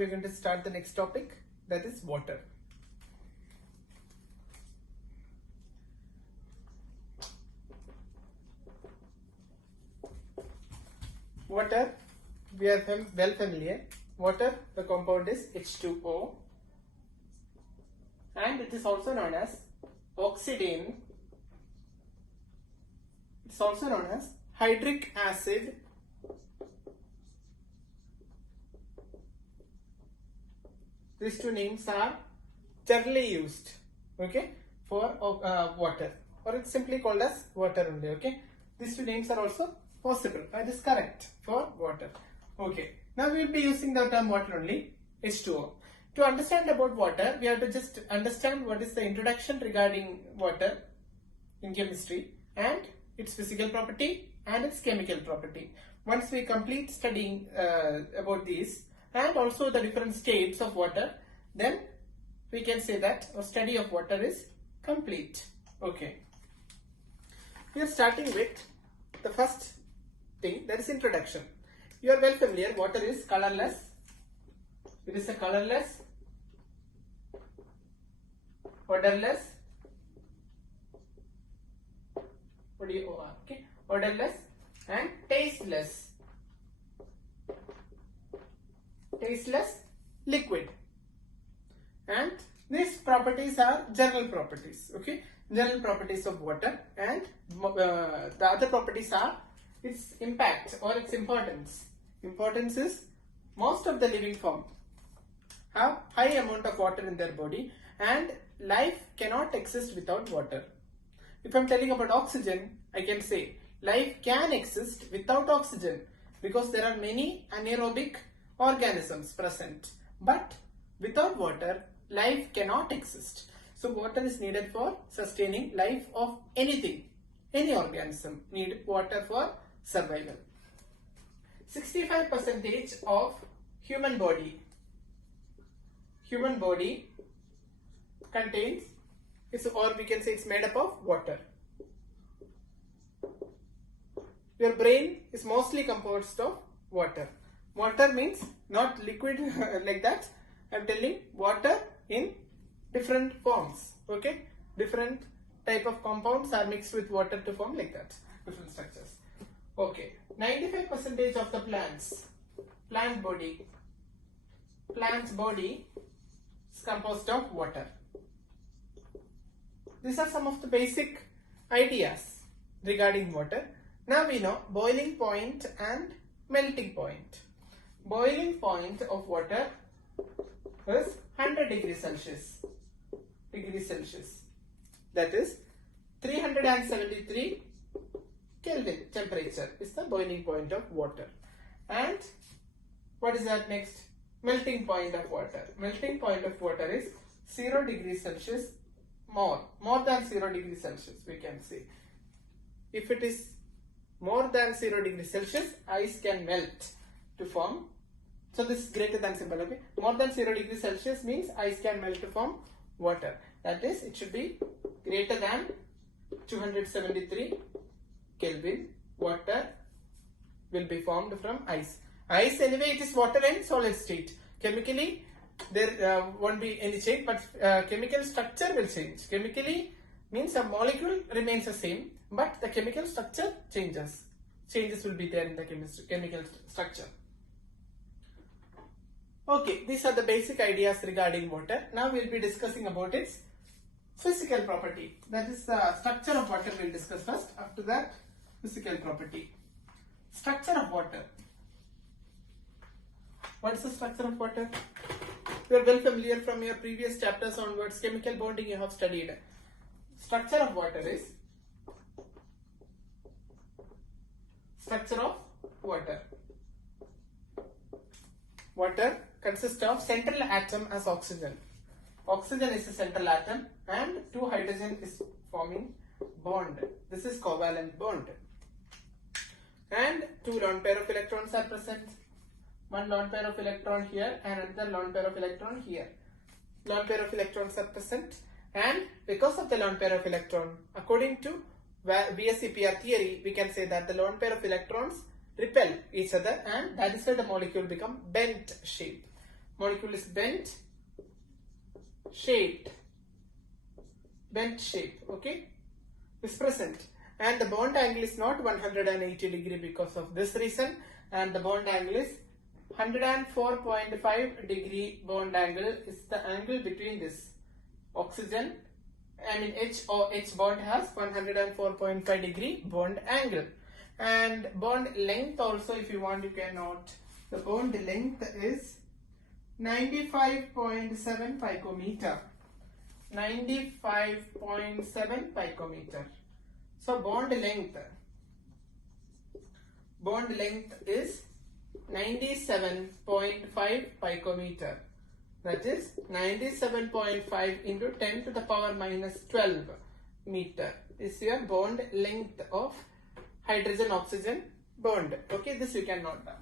we are going to start the next topic, that is water. Water, we are well familiar. Water, the compound is H2O, and it is also known as oxidane. It's also known as hydric acid, these two names are generally used, okay, for water, or it's simply called as water only, okay. These two names are also possible, that is correct for water, okay. Now we will be using the term water only, H2O. To understand about water, we have to just understand what is the introduction regarding water in chemistry and its physical property and its chemical property. Once we complete studying about these and also the different states of water, then we can say that our study of water is complete. Okay. We are starting with the first thing, that is introduction. You are well familiar, water is colorless. It is a colorless, odorless, odorless and tasteless liquid, and these properties are general properties, okay, general properties of water, and the other properties are its impact or its importance. Importance is most of the living form have high amount of water in their body, and life cannot exist without water. If I am telling about oxygen, I can say life can exist without oxygen because there are many anaerobic organisms present, but without water life cannot exist. So water is needed for sustaining life of anything. Any organism need water for survival. 65% of human body contains, or we can say it's made up of water. Your brain is mostly composed of water. Water means not liquid like that. I'm telling water in different forms, okay. Different type of compounds are mixed with water to form like that, different structures. Okay, 95% of the plant's body is composed of water. These are some of the basic ideas regarding water. Now we know boiling point and melting point. Boiling point of water is 100 degrees Celsius. That is 373 Kelvin temperature is the boiling point of water. And what is that next? Melting point of water. Melting point of water is 0 degrees Celsius more than 0 degrees Celsius, we can say. If it is more than 0 degrees Celsius, ice can melt to form. So this is greater than symbol, okay. More than 0 degrees Celsius means ice can melt to form water. That is, it should be greater than 273 Kelvin. Water will be formed from ice. Ice anyway, it is water in solid state. Chemically, there won't be any change, but chemical structure will change. Chemically means a molecule remains the same, but the chemical structure changes. Changes will be there in the chemical structure. Okay, these are the basic ideas regarding water. Now we will be discussing about its physical property. That is the structure of water we will discuss first. After that, physical property. Structure of water. What is the structure of water? You are well familiar from your previous chapters onwards. Chemical bonding you have studied. Structure of water is structure of water. Water consists of central atom as oxygen. Oxygen is a central atom and two hydrogen is forming bond. This is covalent bond. And two lone pair of electrons are present. One lone pair of electron here and another lone pair of electron here. Lone pair of electrons are present, and because of the lone pair of electron, according to VSEPR theory, we can say that the lone pair of electrons repel each other, and that is why the molecule become bent shape. molecule is bent shape, okay, is present, and the bond angle is not 180 degree because of this reason, and the bond angle is 104.5 degree bond angle is the angle between this oxygen. I mean H bond has 104.5 degree bond angle, and bond length also, if you want, you can note the bond length is 95.7 picometer. 95.7 picometer. So bond length is 97.5 picometer. That is 97.5 into 10 to the power minus 12 meter is your bond length of hydrogen oxygen bond. Okay, this you can note down.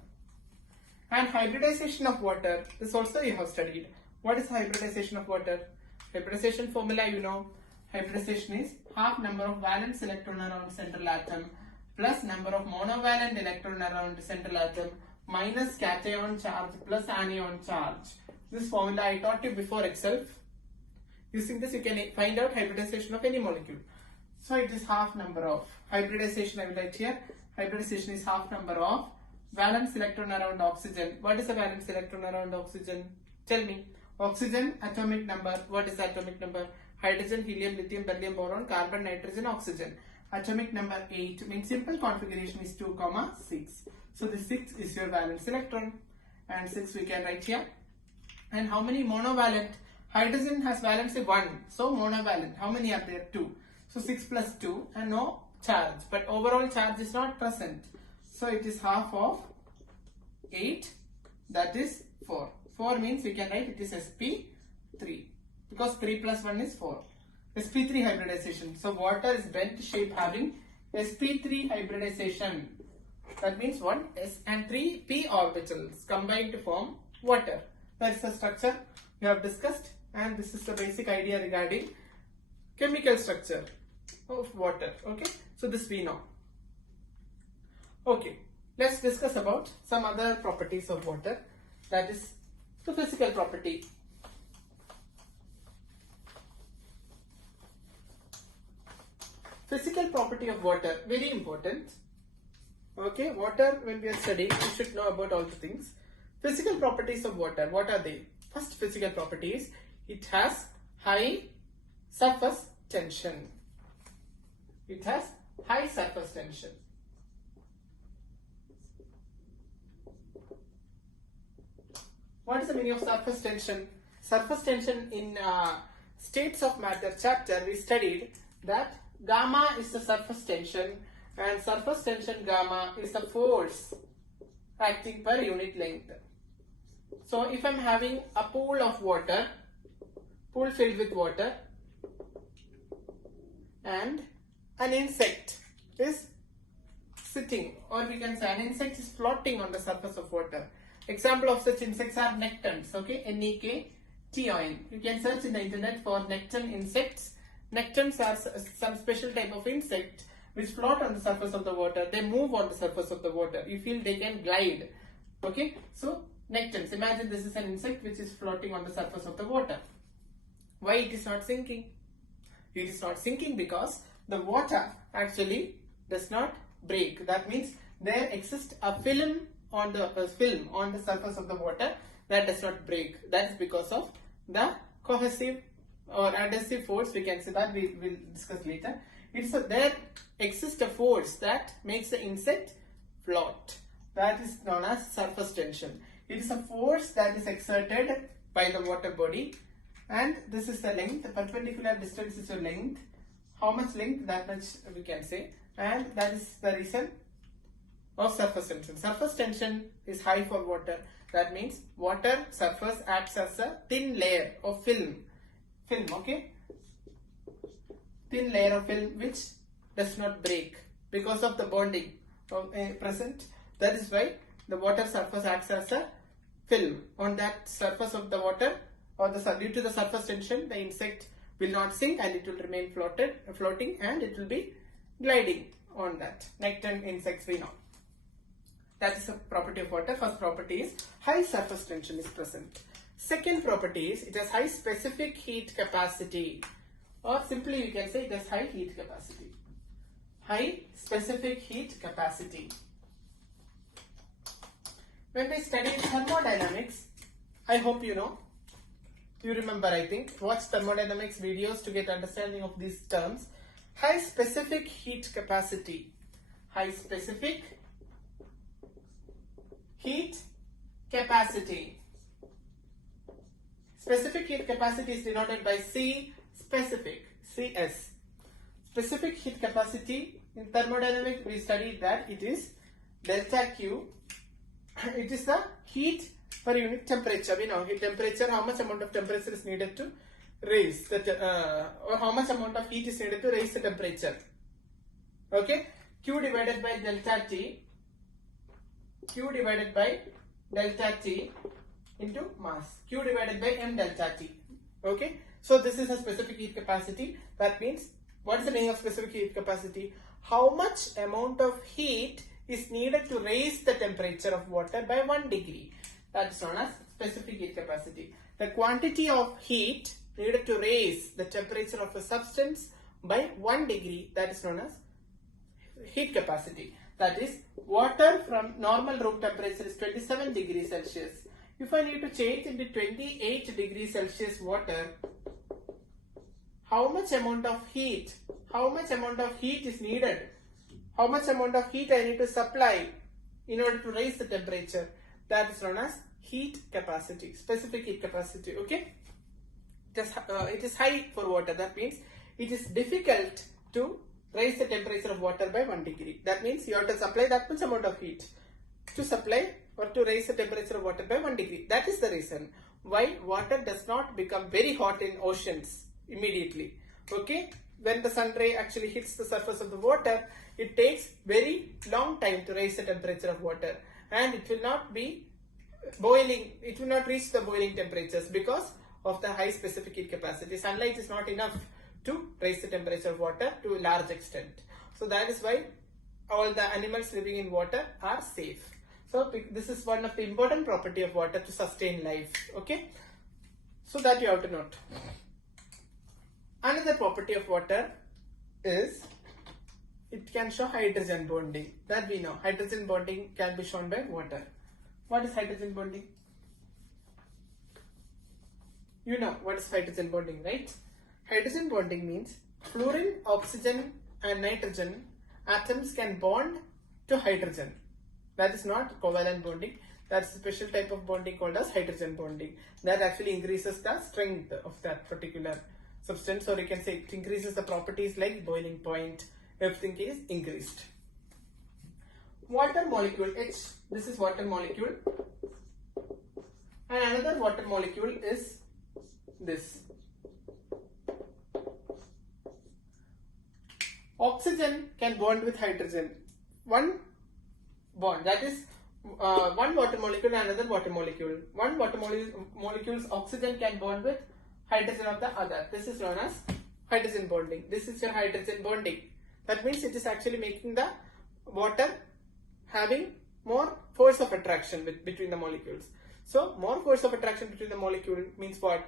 And hybridization of water, this also you have studied. What is hybridization of water? Hybridization formula, you know. Hybridization is half number of valence electron around central atom plus number of monovalent electron around central atom minus cation charge plus anion charge. This formula I taught you before itself. Using this you can find out hybridization of any molecule. So it is half number of hybridization. I will write here. Hybridization is half number of valence electron around oxygen. What is the valence electron around oxygen? Tell me. Oxygen atomic number. What is the atomic number? Hydrogen, helium, lithium, beryllium, boron, carbon, nitrogen, oxygen. Atomic number 8 means simple configuration is 2, 6. So the 6 is your valence electron, and 6 we can write here. And how many monovalent? Hydrogen has valency 1, so monovalent. How many are there? 2. So 6 plus 2 and no charge, but overall charge is not present. So it is half of 8, that is 4. 4 means we can write it is sp3 because 3 plus 1 is 4. sp3 hybridization. So water is bent shape having sp3 hybridization. That means 1 s and 3 p orbitals combined to form water. That is the structure we have discussed, and this is the basic idea regarding chemical structure of water. Okay, so this we know. Okay, let's discuss about some other properties of water, that is the physical property. Physical property of water, very important. Okay, water, when we are studying, we should know about all the things. Physical properties of water, what are they? First physical property is it has high surface tension. It has high surface tension. What is the meaning of surface tension? Surface tension in states of matter chapter we studied that gamma is the surface tension, and surface tension gamma is the force acting per unit length. So if I am having a pool of water, pool filled with water, and an insect is sitting, or we can say an insect is floating on the surface of water. Example of such insects are nectons, okay, N-E-K-T-O-N. You can search in the internet for necton insects. Nectons are some special type of insect which float on the surface of the water. They move on the surface of the water. You feel they can glide, okay. So nectons, imagine this is an insect which is floating on the surface of the water. Why it is not sinking? It is not sinking because the water actually does not break. That means there exists a film on the surface of the water that does not break. That is because of the cohesive or adhesive force. We can say that we will discuss later. There exists a force that makes the insect float. That is known as surface tension. It is a force that is exerted by the water body, and this is the length. The perpendicular distance is your length. How much length? That much we can say, and that is the reason of surface tension. Surface tension is high for water. That means water surface acts as a thin layer of film, okay, thin layer of film which does not break because of the bonding present. That is why the water surface acts as a film on that surface of the water, or due to the surface tension the insect will not sink and it will remain floating, and it will be gliding on that. Necton insects we know. That is a property of water. First property is high surface tension is present. Second property is it has high specific heat capacity, or simply you can say it has high heat capacity. High specific heat capacity. When we study thermodynamics, I hope you know, you remember, I think, watch thermodynamics videos to get understanding of these terms. High specific heat capacity. High specific heat capacity. Specific heat capacity is denoted by C specific, CS. Specific heat capacity, in thermodynamics we studied that it is delta Q. It is the heat per unit temperature. We know heat temperature, how much amount of temperature is needed to raise that, or how much amount of heat is needed to raise the temperature. Okay, Q divided by delta T. Q divided by delta T into mass. Q divided by m delta T. Okay, so this is a specific heat capacity. That means, what is the meaning of specific heat capacity? How much amount of heat is needed to raise the temperature of water by 1 degree. That is known as specific heat capacity. The quantity of heat needed to raise the temperature of a substance by 1 degree, that is known as heat capacity. That is, water from normal room temperature is 27 degrees Celsius. If I need to change into 28 degrees Celsius water, how much amount of heat is needed? How much amount of heat I need to supply in order to raise the temperature? That is known as heat capacity, specific heat capacity. Okay, it is high for water. That means it is difficult to raise the temperature of water by 1 degree. That means you have to supply that much amount of heat to supply or to raise the temperature of water by 1 degree. That is the reason why water does not become very hot in oceans immediately. Okay, when the sun ray actually hits the surface of the water, it takes very long time to raise the temperature of water, and it will not be boiling, it will not reach the boiling temperatures because of the high specific heat capacity. Sunlight is not enough to raise the temperature of water to a large extent. So that is why all the animals living in water are safe. So this is one of the important property of water to sustain life. Okay, so that you have to note. Another property of water is it can show hydrogen bonding. That we know. Hydrogen bonding can be shown by water. What is hydrogen bonding? You know what is hydrogen bonding, right? Hydrogen bonding means fluorine, oxygen and nitrogen atoms can bond to hydrogen. That is not covalent bonding. That's a special type of bonding called as hydrogen bonding. That actually increases the strength of that particular substance, or you can say it increases the properties like boiling point. Everything is increased. Water molecule H. This is water molecule, and another water molecule is this. Oxygen can bond with hydrogen. One bond, that is one water molecule and another water molecule. One water molecule's oxygen can bond with hydrogen of the other. This is known as hydrogen bonding. This is your hydrogen bonding. That means it is actually making the water having more force of attraction between the molecules. So more force of attraction between the molecule means what?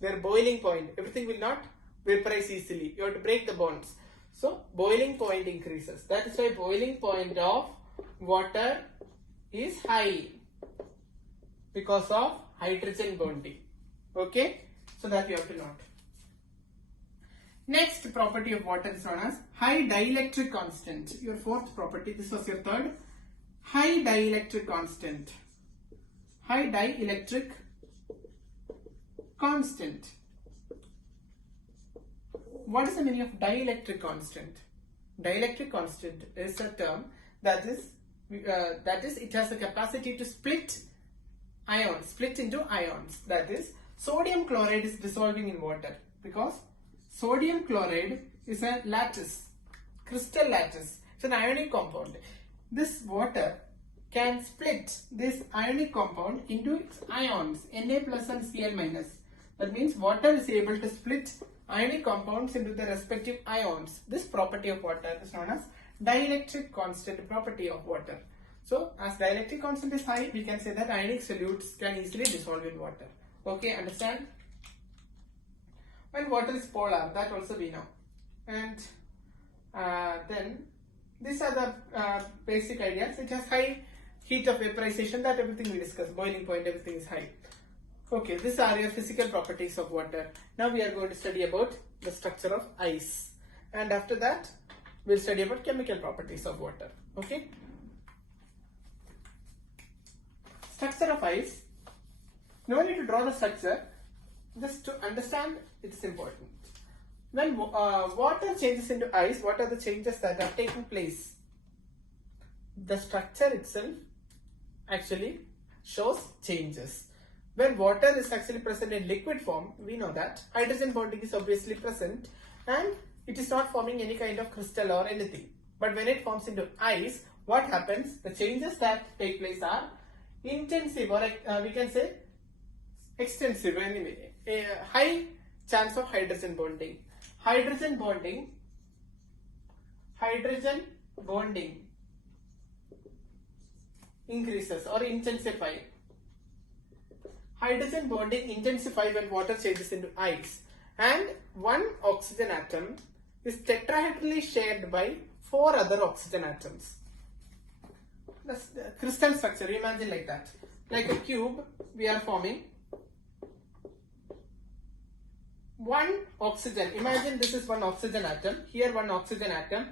Their boiling point. Everything will not vaporize easily. You have to break the bonds. So boiling point increases. That is why boiling point of water is high, because of hydrogen bonding. Okay, so that you have to note. Next property of water is known as high dielectric constant. Your fourth property. This was your third. High dielectric constant. High dielectric constant. What is the meaning of dielectric constant? Dielectric constant is a term that is it has the capacity to split ions, split into ions. That is, sodium chloride is dissolving in water because sodium chloride is a lattice, crystal lattice. It's an ionic compound. This water can split this ionic compound into its ions, Na plus and Cl minus. That means water is able to split ionic compounds into the respective ions. This property of water is known as dielectric constant property of water. So as dielectric constant is high, we can say that ionic solutes can easily dissolve in water. Okay, understand? And water is polar, that also we know. And then these are the basic ideas. It has high heat of vaporization, that everything we discussed, boiling point, everything is high. Okay, these are your physical properties of water. Now we are going to study about the structure of ice. And after that, we'll study about chemical properties of water. Okay? Structure of ice. No need to draw the structure. Just to understand, it's important. When water changes into ice, what are the changes that are taking place? The structure itself actually shows changes. When water is actually present in liquid form, we know that hydrogen bonding is obviously present and it is not forming any kind of crystal or anything. But when it forms into ice, what happens? The changes that take place are intensive, or we can say extensive. Anyway, a high chance of hydrogen bonding. Hydrogen bonding increases or intensify. Hydrogen bonding intensify when water changes into ice, and one oxygen atom is tetrahedrally shared by 4 other oxygen atoms. That's the crystal structure. Imagine like that, like a cube. We are forming one oxygen. Imagine this is one oxygen atom. Here one oxygen atom.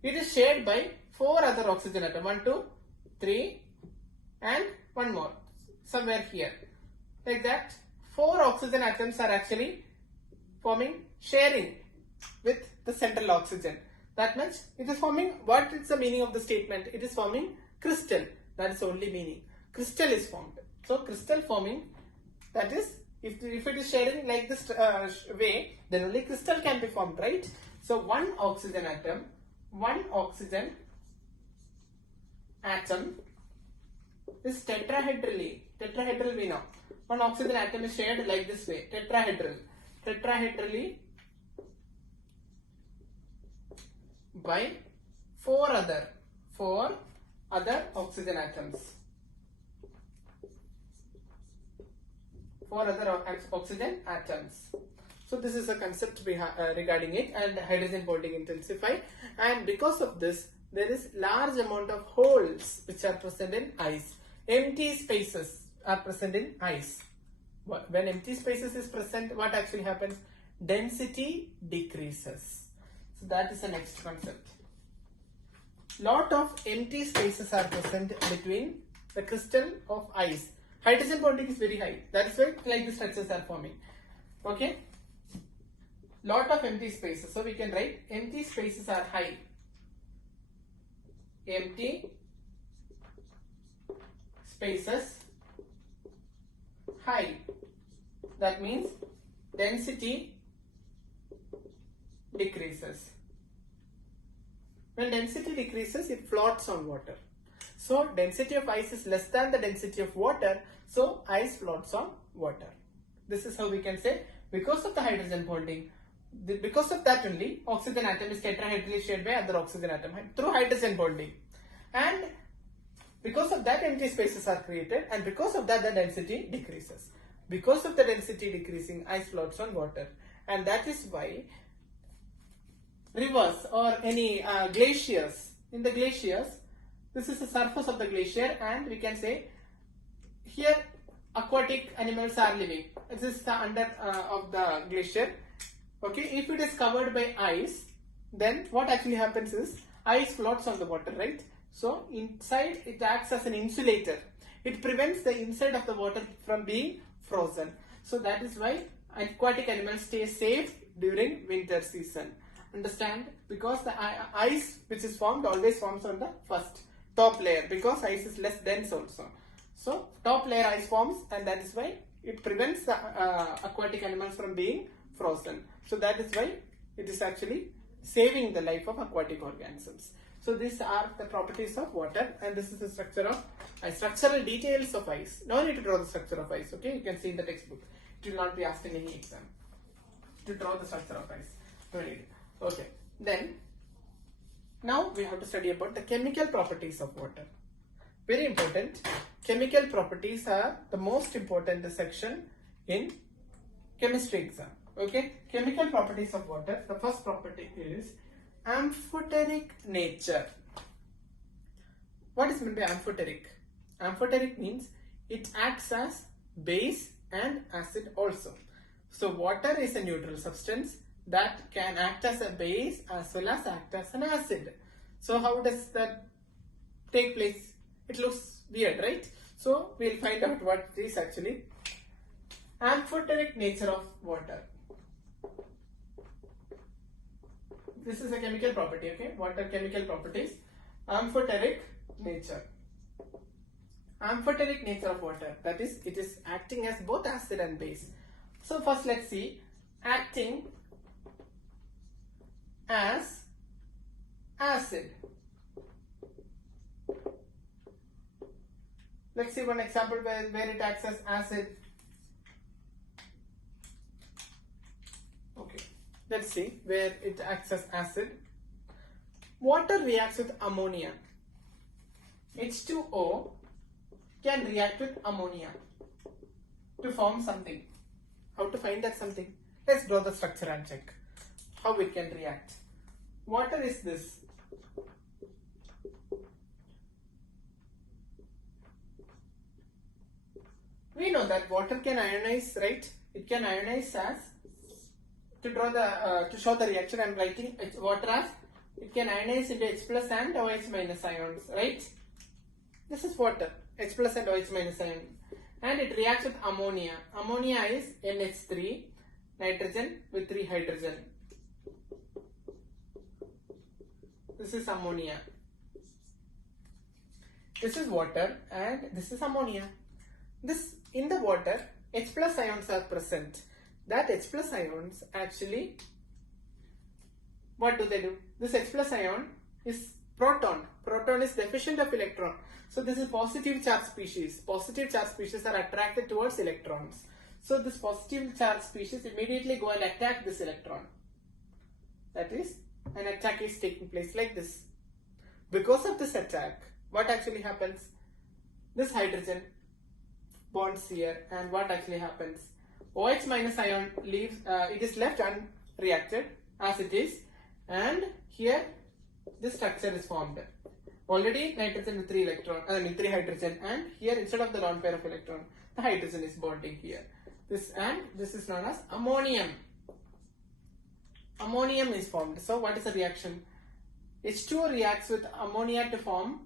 It is shared by 4 other oxygen atoms. 1, 2, 3, and one more somewhere here. Like that, 4 oxygen atoms are actually forming, sharing with the central oxygen. That much it is forming. What is the meaning of the statement? It is forming crystal. That is the only meaning. Crystal is formed. So crystal forming, that is, if it is sharing like this way, then only crystal can be formed, right? So one oxygen atom is tetrahedral we know. One oxygen atom is shared like this way, tetrahedrally by 4 other oxygen atoms. 4 other oxygen atoms. So this is a concept regarding it, and hydrogen bonding intensify, and because of this there is large amount of holes which are present in ice. Empty spaces are present in ice. When empty spaces is present, what actually happens? Density decreases. So that is the next concept. Lot of empty spaces are present between the crystal of ice. Hydrogen bonding is very high. That is why like the structures are forming. Okay. Lot of empty spaces. So we can write empty spaces are high. Empty spaces high. That means density decreases. When density decreases, it floats on water. So density of ice is less than the density of water, so ice floats on water. This is how we can say, because of the hydrogen bonding, because of that only, oxygen atom is tetrahedrally shared by other oxygen atom through hydrogen bonding. And because of that, empty spaces are created, and because of that, the density decreases. Because of the density decreasing, ice floats on water. And that is why rivers or any glaciers, in the glaciers, this is the surface of the glacier, and we can say here aquatic animals are living. This is the under of the glacier. Okay, if it is covered by ice, then what actually happens is ice floats on the water, right? So inside it acts as an insulator. It prevents the inside of the water from being frozen. So that is why aquatic animals stay safe during winter season. Understand? Because the ice which is formed always forms on the first top layer, because ice is less dense also. So top layer ice forms, and that is why it prevents the aquatic animals from being frozen. So that is why it is actually saving the life of aquatic organisms. So these are the properties of water, and this is the structure of ice. Structural details of ice. No need to draw the structure of ice. Okay, you can see in the textbook. It will not be asked in any exam to draw the structure of ice. No need. Okay. Then now we have to study about the chemical properties of water. Very important. Chemical properties are the most important section in chemistry exam. Okay, chemical properties of water. The first property is amphoteric nature. What is meant by amphoteric? Amphoteric means it acts as base and acid also. So water is a neutral substance that can act as a base as well as act as an acid. So how does that take place? It looks weird, right? So we'll find out what is actually amphoteric nature of water. This is a chemical property, okay? Water chemical properties. Amphoteric nature. Amphoteric nature of water, that is, it is acting as both acid and base. So first let's see, acting as acid. Let's see one example where it acts as acid. Okay, let's see where it acts as acid. Water reacts with ammonia. H2O can react with ammonia to form something. How to find that something? Let's draw the structure and check how it can react. Water is this. We know that water can ionize, right? It can ionize as, to show the reaction I am writing water as, it can ionize into H plus and OH minus ions, right? This is water, H plus and OH minus ion. And it reacts with ammonia. Ammonia is NH3, nitrogen with 3 hydrogen. This is ammonia. This is water and this is ammonia. This in the water, H plus ions are present. That H plus ions actually, what do they do? This H plus ion is proton. Proton is deficient of electron. So this is positive charge species. Positive charge species are attracted towards electrons. So this positive charge species immediately go and attack this electron. That is, an attack is taking place like this. Because of this attack, what actually happens? This hydrogen bonds here, and what actually happens? OH minus ion leaves, it is left unreacted as it is, and here this structure is formed. Already nitrogen with 3 hydrogen, and here instead of the lone pair of electron, the hydrogen is bonding here. This is known as ammonium. Ammonium is formed. So what is the reaction? H2O reacts with ammonia to form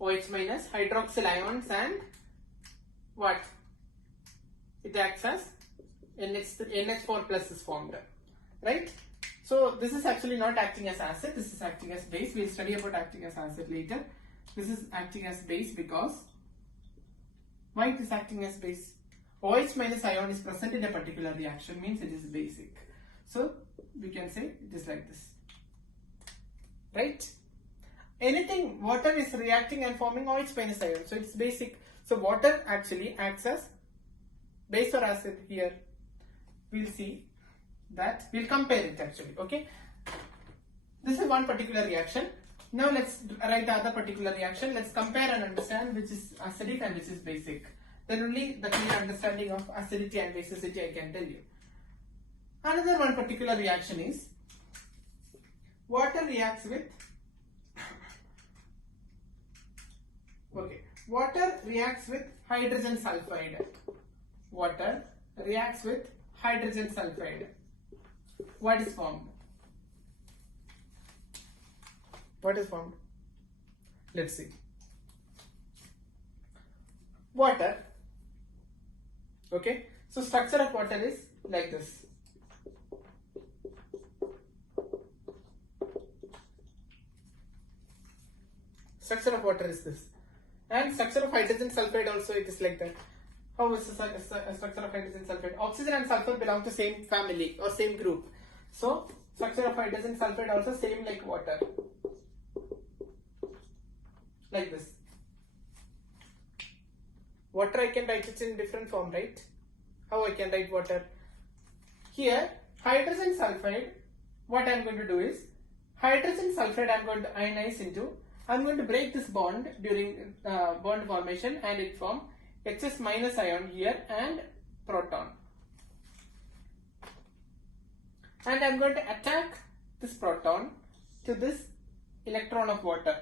OH minus hydroxyl ions, and what? It acts as NH4 plus is formed, right? So this is actually not acting as acid, this is acting as base. We'll study about acting as acid later. This is acting as base because, why it is acting as base? OH minus ion is present in a particular reaction, means it is basic. So we can say it is like this, right? Anything, water is reacting and forming OH minus ion, so it's basic. So water actually acts as base or acid here. We'll see that, we'll compare it actually, okay? This is one particular reaction. Now let's write the other particular reaction. Let's compare and understand which is acidic and which is basic. Then only the clear understanding of acidity and basicity I can tell you. Another one particular reaction is water reacts with water reacts with hydrogen sulfide. Water reacts with hydrogen sulfide. What is formed? What is formed? Let's see. Water. Okay. So structure of water is like this. Structure of water is this. And structure of hydrogen sulfide also it is like that. How is the structure of hydrogen sulfide? Oxygen and sulfur belong to same family or same group. So structure of hydrogen sulfide also same like water. Like this. Water I can write it in different form, right? How I can write water? Here hydrogen sulfide, what I am going to do is, hydrogen sulfide I am going to ionize into, I am going to break this bond during bond formation and it form HS minus ion here and proton. And I'm going to attack this proton to this electron of water.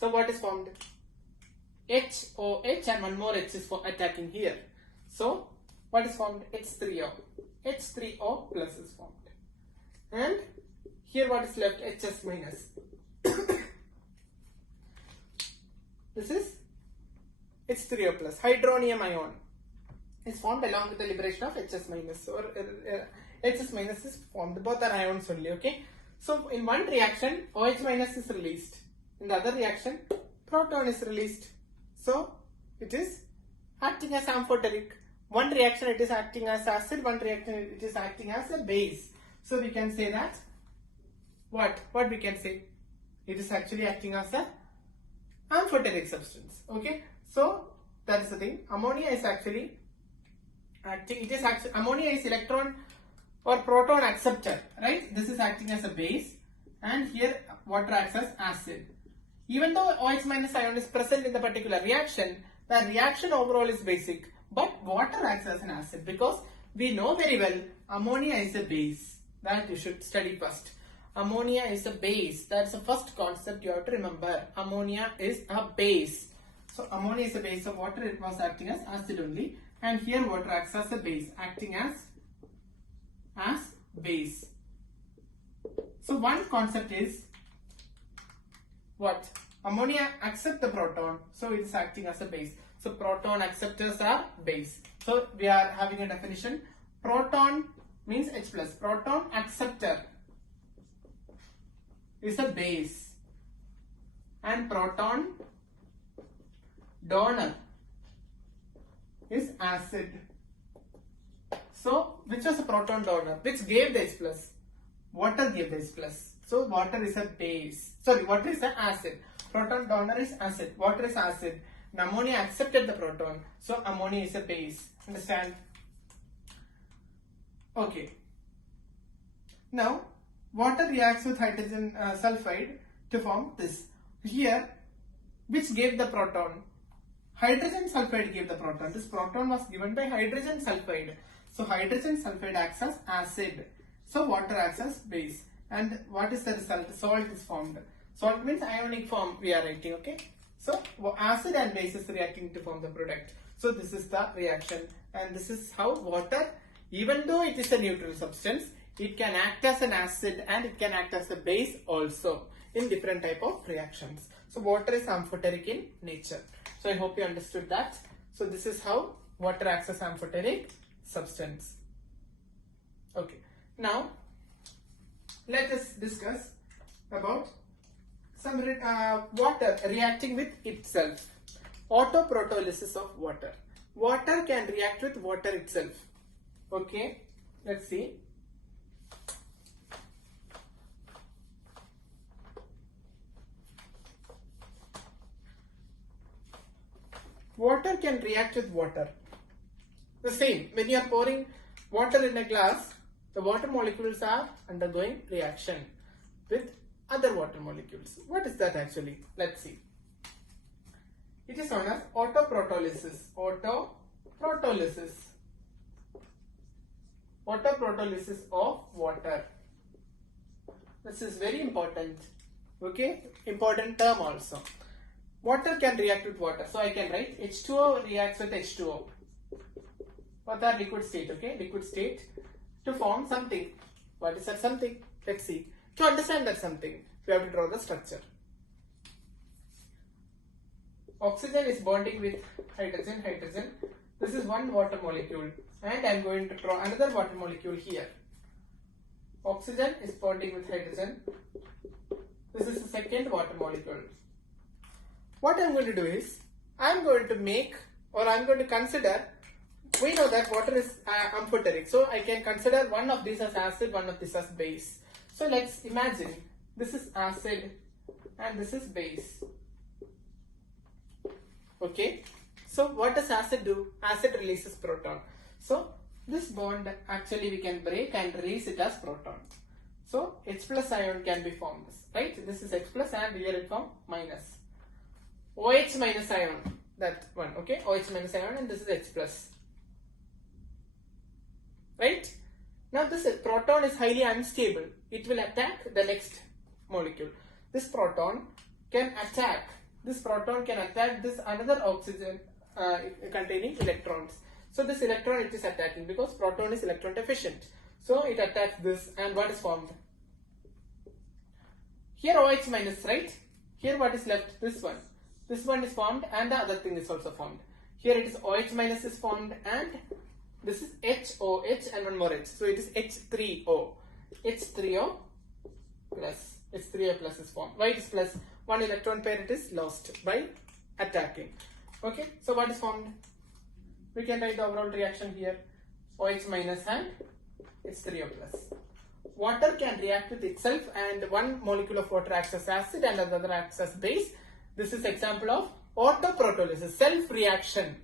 So what is formed? HOH and one more H is for attacking here. So what is formed? H3O. H3O plus is formed. And here what is left? HS minus. This is H3O plus. Hydronium ion is formed along with the liberation of HS minus, or HS minus is formed. Both are ions only, okay? So in one reaction, OH minus is released. In the other reaction, proton is released. So it is acting as amphoteric. One reaction it is acting as acid, one reaction it is acting as a base. So we can say that, what we can say? It is actually acting as a amphoteric substance, okay? So that is the thing. Ammonia is actually acting, ammonia is electron or proton acceptor, right? This is acting as a base, and here water acts as acid. Even though OH minus ion is present in the particular reaction, the reaction overall is basic, but water acts as an acid, because we know very well ammonia is a base. That you should study first. Ammonia is a base. That's the first concept you have to remember. Ammonia is a base. So ammonia is a base. So water, it was acting as acid only, and here water acts as a base, acting as base. So one concept is what? Ammonia accepts the proton, so it is acting as a base. So proton acceptors are base. So we are having a definition. Proton means H plus. Proton acceptor is a base, and proton donor is acid. So which was a proton donor? Which gave the H plus? Water gave the H plus. So water is a base. Sorry, water is an acid. Proton donor is acid. Water is acid. And ammonia accepted the proton. So ammonia is a base. Understand? Okay. Now water reacts with hydrogen sulfide to form this. Here, which gave the proton? Hydrogen sulfide gave the proton. This proton was given by hydrogen sulfide. So hydrogen sulfide acts as acid. So water acts as base. And what is the result? Salt is formed. Salt means ionic form we are writing, okay? So acid and base is reacting to form the product. So this is the reaction, and this is how water, even though it is a neutral substance, it can act as an acid and it can act as a base also in different type of reactions. So water is amphoteric in nature. So I hope you understood that. So this is how water acts as amphoteric substance. Okay. Now let us discuss about some water reacting with itself. Autoprotolysis of water. Water can react with water itself. Okay, let's see. Water can react with water. The same, when you are pouring water in a glass, the water molecules are undergoing reaction with other water molecules. What is that actually? Let's see. It is known as autoprotolysis. Autoprotolysis. Autoprotolysis of water. This is very important. Okay, important term also. Water can react with water. So I can write H2O reacts with H2O. What are liquid state? Okay, liquid state to form something. What is that something? Let's see. To understand that something, we have to draw the structure. Oxygen is bonding with hydrogen. This is one water molecule, and I am going to draw another water molecule here. Oxygen is bonding with hydrogen. This is the second water molecule. What I am going to do is, I am going to make, or I am going to consider, we know that water is amphoteric, so I can consider one of these as acid, one of this as base. So let's imagine this is acid and this is base. Okay, so what does acid do? Acid releases proton. So this bond actually we can break and release it as proton. So H plus ion can be formed, right? This is H plus and here it form minus. OH minus ion. that one, okay, OH minus ion, and this is H plus. Right? Now this proton is highly unstable. It will attack the next molecule. This proton can attack this another oxygen containing electrons. So this electron it is attacking because proton is electron deficient. So it attacks this, and what is formed? Here OH minus, right? Here what is left? This one. This one is formed, and the other thing is also formed. Here it is OH minus is formed, and this is HOH and one more H. So it is H3O. H3O plus. H3O plus is formed. Why it is plus? One electron pair it is lost by attacking. Okay. So what is formed? We can write the overall reaction here. OH minus and H3O plus. Water can react with itself, and one molecule of water acts as acid and another acts as base. This is example of autoprotolysis, self-reaction.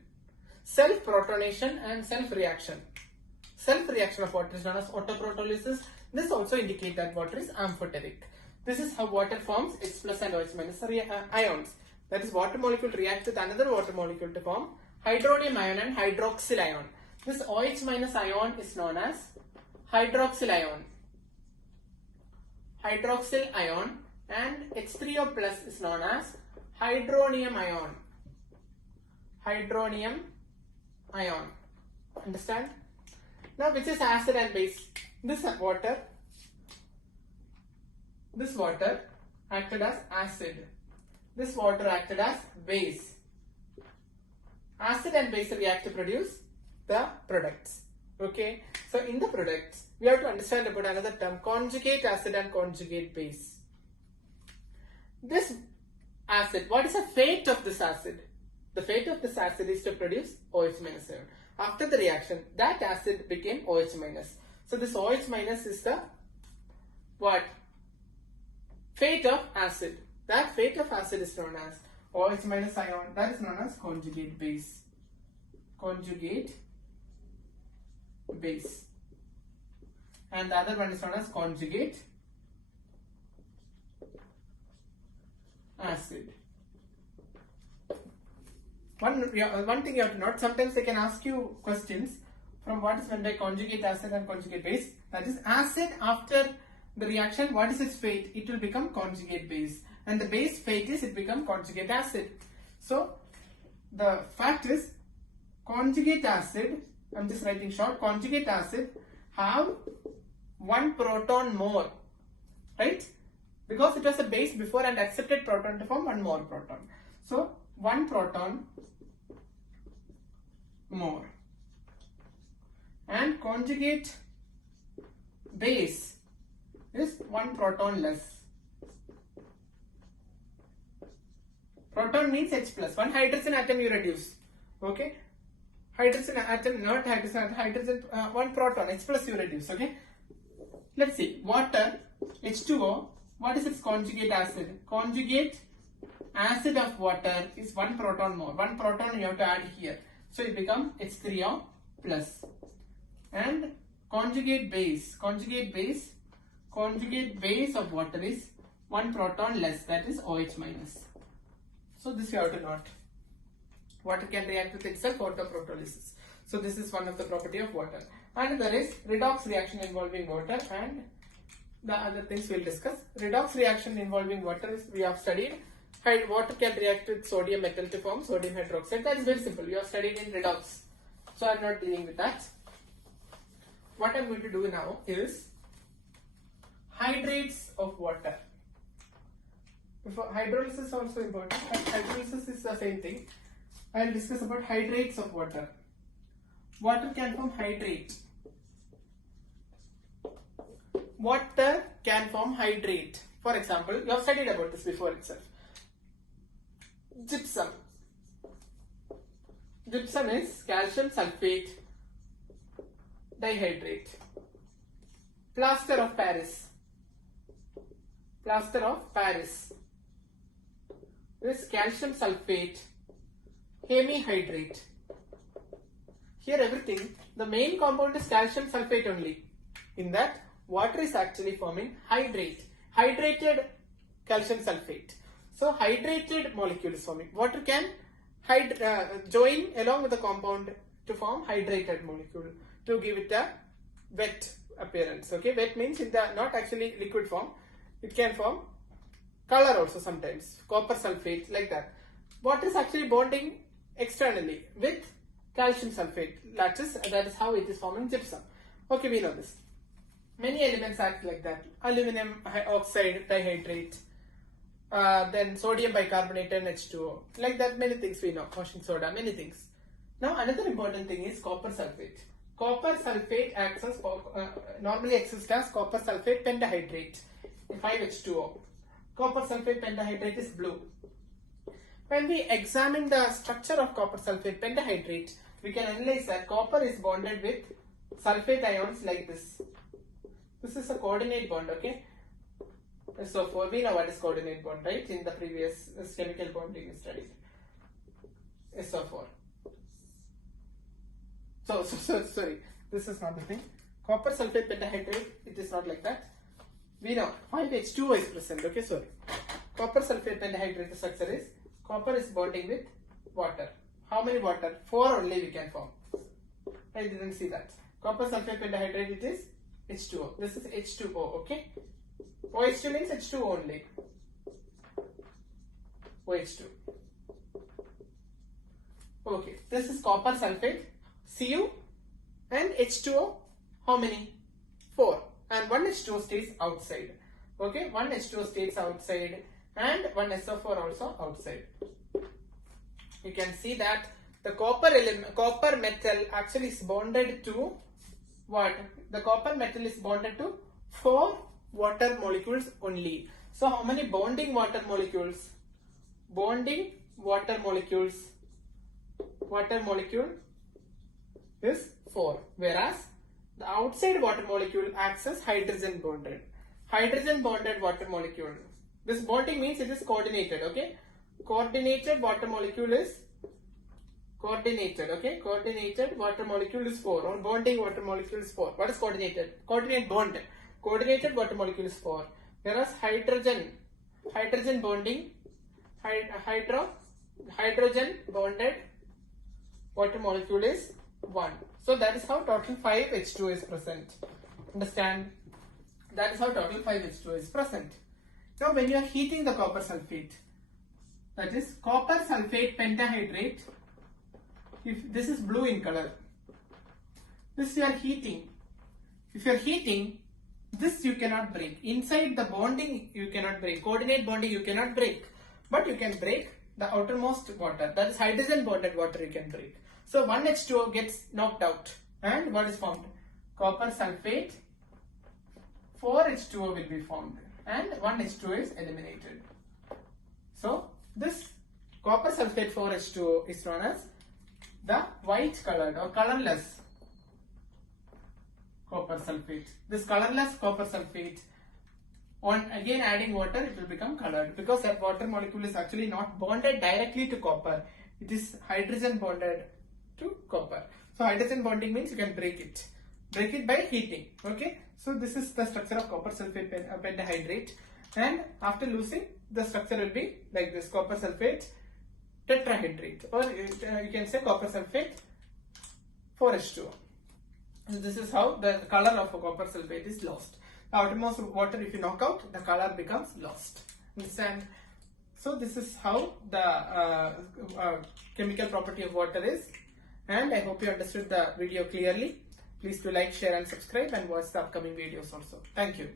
Self-protonation and self-reaction. Self-reaction of water is known as autoprotolysis. This also indicates that water is amphoteric. This is how water forms H plus and OH minus ions. That is, water molecule reacts with another water molecule to form hydronium ion and hydroxyl ion. This OH minus ion is known as hydroxyl ion. Hydroxyl ion, and H3O plus is known as hydronium ion. Hydronium ion. Understand? Now, which is acid and base? This water acted as acid. This water acted as base. Acid and base react to produce the products. Okay. So in the products, we have to understand about another term, conjugate acid and conjugate base. This acid, what is the fate of this acid? The fate of this acid is to produce OH minus ion. After the reaction, that acid became OH minus. So this OH minus is the what? Fate of acid. That fate of acid is known as OH minus ion. That is known as conjugate base. Conjugate base. And the other one is known as conjugate acid. One thing you have to note, sometimes they can ask you questions from what is meant by conjugate acid and conjugate base. That is, acid after the reaction, what is its fate? It will become conjugate base. And the base fate is it become conjugate acid. So, the fact is, conjugate acid, I'm just writing short, conjugate acid have one proton more, right? Because it was a base before and accepted proton to form one more proton. So, one proton more. And conjugate base is one proton less. Proton means H plus. One hydrogen atom you reduce. Okay. Hydrogen atom, not hydrogen atom, hydrogen, one proton, H plus you reduce. Okay. Let's see. Water, H2O. What is its conjugate acid? Conjugate acid of water is one proton more. One proton you have to add here. So it becomes H3O plus. And conjugate base of water is one proton less, that is OH minus. So this you have to note. Water can react with itself, autoprotolysis. So this is one of the property of water. And there is redox reaction involving water, and the other things we'll discuss. Redox reaction involving water is we have studied. Water can react with sodium metal to form sodium hydroxide. That is very simple. You have studied in redox. So I'm not dealing with that. What I'm going to do now is hydrates of water. Hydrolysis is also important. Hydrolysis is the same thing. I will discuss about hydrates of water. Water can form hydrate. Water can form hydrate. For example, you have studied about this before itself. Gypsum. Gypsum is calcium sulfate dihydrate. Plaster of Paris. Plaster of Paris is calcium sulfate hemihydrate. Here everything, the main compound is calcium sulfate only. In that, water is actually forming hydrate. Hydrated calcium sulfate. So hydrated molecule is forming. Water can join along with the compound to form hydrated molecule to give it a wet appearance. Okay, wet means in the not actually liquid form, it can form color also sometimes, copper sulfate, like that. Water is actually bonding externally with calcium sulfate lattice, that is how it is forming gypsum. Okay, we know this. Many elements act like that. Aluminum oxide dihydrate, then sodium bicarbonate and H2O, like that. Many things we know, caustic soda, many things. Now another important thing is copper sulfate. Copper sulfate acts as normally exists as copper sulfate pentahydrate, 5H2O. Copper sulfate pentahydrate is blue. When we examine the structure of copper sulfate pentahydrate, we can analyze that copper is bonded with sulfate ions like this. This is a coordinate bond, okay? So for we know what is coordinate bond, right? In the previous chemical bonding we studied. SO4. So sorry, this is not the thing. Copper sulfate pentahydrate, it is not like that. We know 5H2O is present, okay? Sorry. Copper sulfate pentahydrate structure is copper is bonding with water. How many water? 4 only we can form. I didn't see that. Copper sulfate pentahydrate, it is H2O. This is H2O, okay? OH2 means H2O only. OH2. Okay, this is copper sulfate, Cu and H2O. How many? 4. And one H2O stays outside. Okay, one H2O stays outside and one SO4 also outside. You can see that the copper metal actually is bonded to what? The copper metal is bonded to 4 water molecules only. So how many bonding water molecules? Bonding water molecules. Water molecule is 4. Whereas the outside water molecule acts as hydrogen bonded. Hydrogen bonded water molecule. This bonding means it is coordinated, okay? Coordinated water molecule is coordinated, okay? Coordinated water molecule is 4. Or bonding water molecule is 4. What is coordinated? Coordinate bond. Coordinated water molecule is 4. Whereas hydrogen bonding, hydrogen bonded water molecule is 1. So that is how total 5 H2O is present. Understand? That is how total 5 H2O is present. Now when you are heating the copper sulfate, that is copper sulfate pentahydrate, if this is blue in color, this you are heating. If you are heating, this you cannot break. Inside the bonding you cannot break. Coordinate bonding you cannot break. But you can break the outermost water, that is hydrogen bonded water you can break. So one H2O gets knocked out and what is formed? Copper sulfate, 4 H2O will be formed and one H2O is eliminated. So this copper sulfate 4 H2O is known as the white colored or colorless copper sulfate. This colorless copper sulfate, on again adding water, it will become colored because that water molecule is actually not bonded directly to copper. It is hydrogen bonded to copper. So hydrogen bonding means you can break it. Break it by heating. Okay. So this is the structure of copper sulfate pentahydrate, and after losing, the structure will be like this: copper sulfate tetrahydrate, or you can say copper sulfate 4H2O. And this is how the color of a copper sulfate is lost. The outermost water, if you knock out, the color becomes lost. Understand? So this is how the chemical property of water is. And I hope you understood the video clearly. Please do like, share and subscribe and watch the upcoming videos also. Thank you.